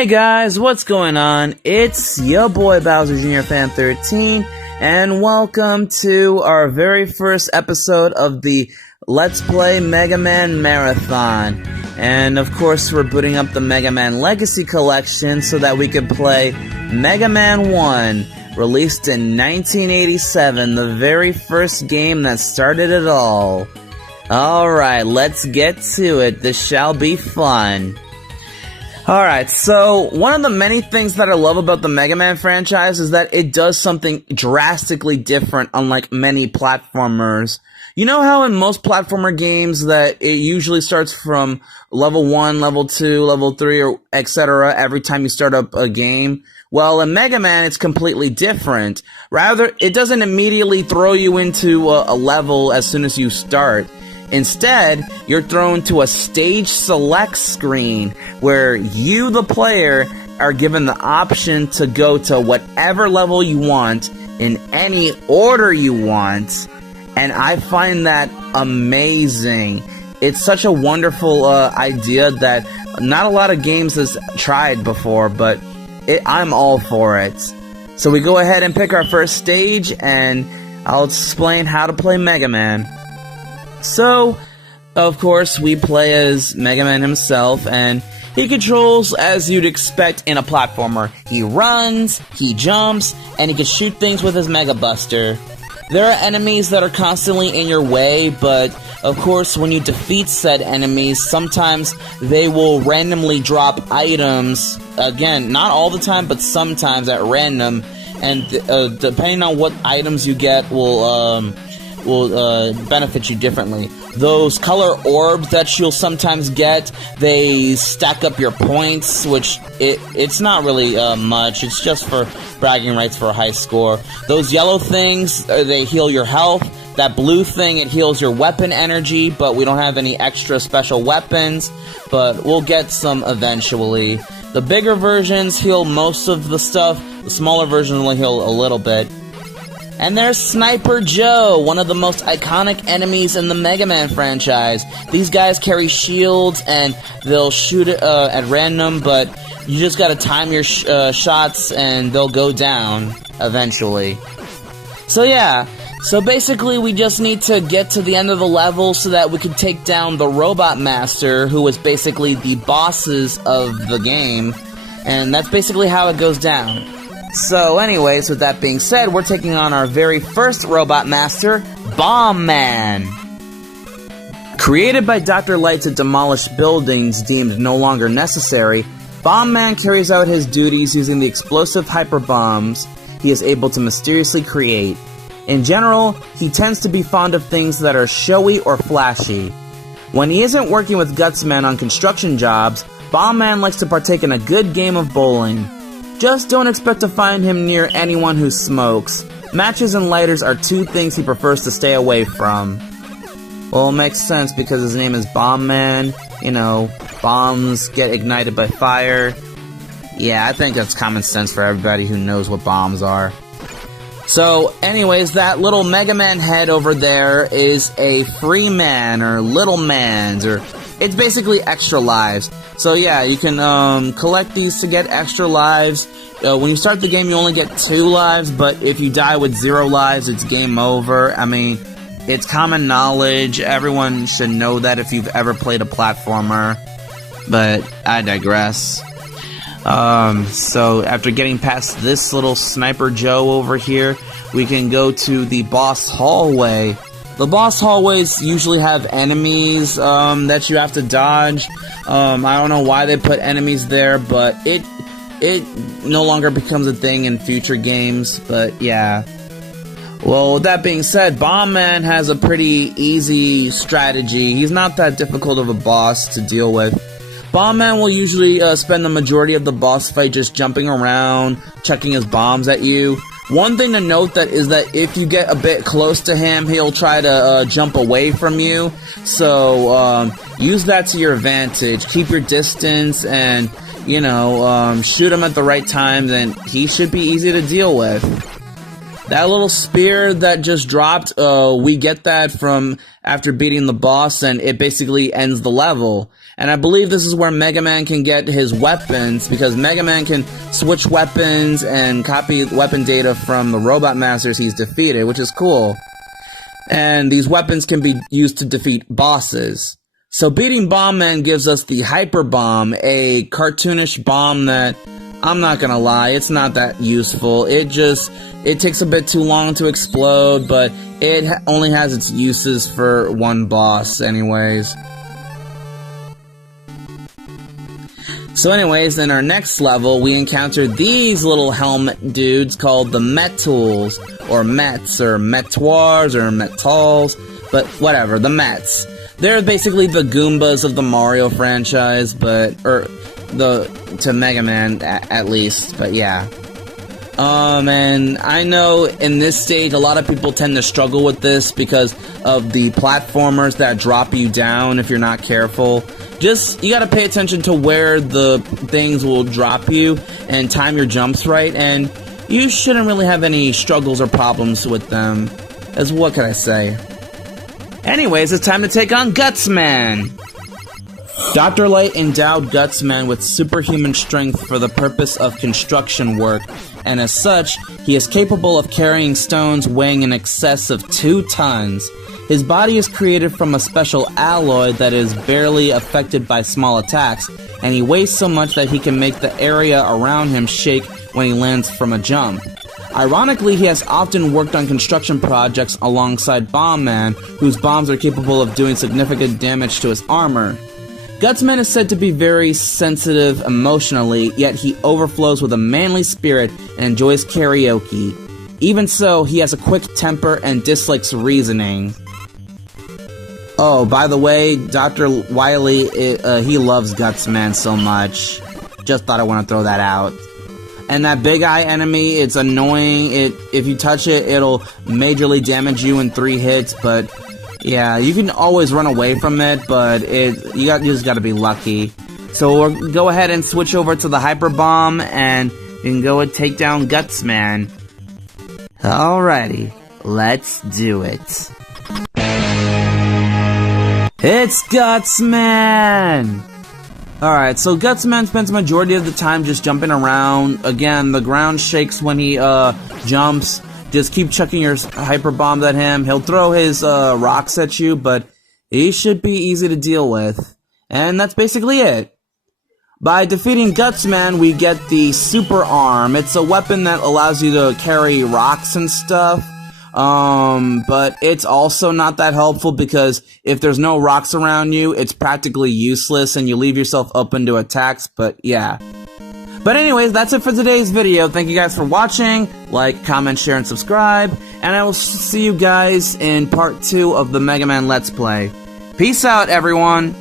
Hey guys, what's going on? It's your boy Bowser Jr. Fan 13, and welcome to our very first episode of the Let's Play Mega Man Marathon. And of course, we're booting up the Mega Man Legacy Collection so that we can play Mega Man 1, released in 1987, the very first game that started it all. Alright, let's get to it. This shall be fun. Alright, so one of the many things that I love about the Mega Man franchise is that it does something drastically different, unlike many platformers. You know how in most platformer games that it usually starts from level 1, level 2, level 3, or etc. every time you start up a game? Well, in Mega Man, it's completely different. Rather, it doesn't immediately throw you into a level as soon as you start. Instead, you're thrown to a stage select screen where you, the player, are given the option to go to whatever level you want in any order you want, and I find that amazing. It's such a wonderful idea that not a lot of games has tried before, but I'm all for it. So we go ahead and pick our first stage, and I'll explain how to play Mega Man. So, of course, we play as Mega Man himself, and he controls as you'd expect in a platformer. He runs, he jumps, and he can shoot things with his Mega Buster. There are enemies that are constantly in your way, but of course, when you defeat said enemies, sometimes they will randomly drop items. Again, not all the time, but sometimes at random, and depending on what items you get will benefit you differently. Those color orbs that you'll sometimes get, they stack up your points, which it's not really much. It's just for bragging rights for a high score. Those yellow things, they heal your health. That blue thing, it heals your weapon energy, but we don't have any extra special weapons, but we'll get some eventually. The bigger versions heal most of the stuff. The smaller versions only heal a little bit. And there's Sniper Joe, one of the most iconic enemies in the Mega Man franchise. These guys carry shields, and they'll shoot at random, but you just gotta time your shots, and they'll go down eventually. So yeah, so basically we just need to get to the end of the level so that we can take down the Robot Master, who is basically the bosses of the game, and that's basically how it goes down. So anyways, with that being said, we're taking on our very first Robot Master, Bomb Man. Created by Dr. Light to demolish buildings deemed no longer necessary, Bomb Man carries out his duties using the explosive hyper bombs he is able to mysteriously create. In general, he tends to be fond of things that are showy or flashy. When he isn't working with Gutsman on construction jobs, Bomb Man likes to partake in a good game of bowling. Just don't expect to find him near anyone who smokes. Matches and lighters are two things he prefers to stay away from. Well, it makes sense because his name is Bomb Man. You know, bombs get ignited by fire. Yeah, I think that's common sense for everybody who knows what bombs are. So, anyways, that little Mega Man head over there is a free man, or little man's, or it's basically extra lives. So yeah, you can collect these to get extra lives. When you start the game, you only get 2 lives, but if you die with 0 lives, it's game over. I mean, it's common knowledge. Everyone should know that if you've ever played a platformer. But I digress. So after getting past this little Sniper Joe over here, we can go to the boss hallway. The boss hallways usually have enemies that you have to dodge. I don't know why they put enemies there, but it no longer becomes a thing in future games, but yeah. Well, with that being said, Bomb Man has a pretty easy strategy. He's not that difficult of a boss to deal with. Bomb Man will usually spend the majority of the boss fight just jumping around, chucking his bombs at you. One thing to note that is that if you get a bit close to him, he'll try to jump away from you. So use that to your advantage. Keep your distance and, you know, shoot him at the right time, then he should be easy to deal with. That little spear that just dropped, we get that from after beating the boss, and it basically ends the level. And I believe this is where Mega Man can get his weapons, because Mega Man can switch weapons and copy weapon data from the Robot Masters he's defeated, which is cool. And these weapons can be used to defeat bosses. So beating Bomb Man gives us the Hyper Bomb, a cartoonish bomb that, I'm not gonna lie, it's not that useful. It takes a bit too long to explode, but it only has its uses for one boss anyways. So anyways, in our next level, we encounter these little helmet dudes called the Metals, or Mets, or Metoirs, or Metals, but whatever, the Mets. They're basically the Goombas of the Mario franchise, to Mega Man, at least, but yeah. And I know in this stage, a lot of people tend to struggle with this because of the platformers that drop you down if you're not careful. You gotta pay attention to where the things will drop you and time your jumps right, and you shouldn't really have any struggles or problems with them. As what can I say? Anyways, it's time to take on Gutsman! Dr. Light endowed Gutsman with superhuman strength for the purpose of construction work, and as such, he is capable of carrying stones weighing in excess of 2 tons. His body is created from a special alloy that is barely affected by small attacks, and he weighs so much that he can make the area around him shake when he lands from a jump. Ironically, he has often worked on construction projects alongside Bomb Man, whose bombs are capable of doing significant damage to his armor. Gutsman is said to be very sensitive emotionally, yet he overflows with a manly spirit and enjoys karaoke. Even so, he has a quick temper and dislikes reasoning. Oh, by the way, Dr. Wily, he loves Gutsman so much. Just thought I want to throw that out. And that big eye enemy, it's annoying. If you touch it, it'll majorly damage you in 3 hits, but yeah, you can always run away from it, but you just gotta be lucky. So we'll go ahead and switch over to the Hyper Bomb, and you can go and take down Gutsman. Alrighty, let's do it. It's Gutsman! Alright, so Gutsman spends the majority of the time just jumping around. Again, the ground shakes when he jumps. Just keep chucking your Hyper Bombs at him. He'll throw his rocks at you, but he should be easy to deal with. And that's basically it. By defeating Gutsman, we get the Super Arm. It's a weapon that allows you to carry rocks and stuff. But it's also not that helpful because if there's no rocks around you, it's practically useless and you leave yourself open to attacks, but yeah. But anyways, that's it for today's video. Thank you guys for watching. Like, comment, share, and subscribe. And I will see you guys in part 2 of the Mega Man Let's Play. Peace out, everyone!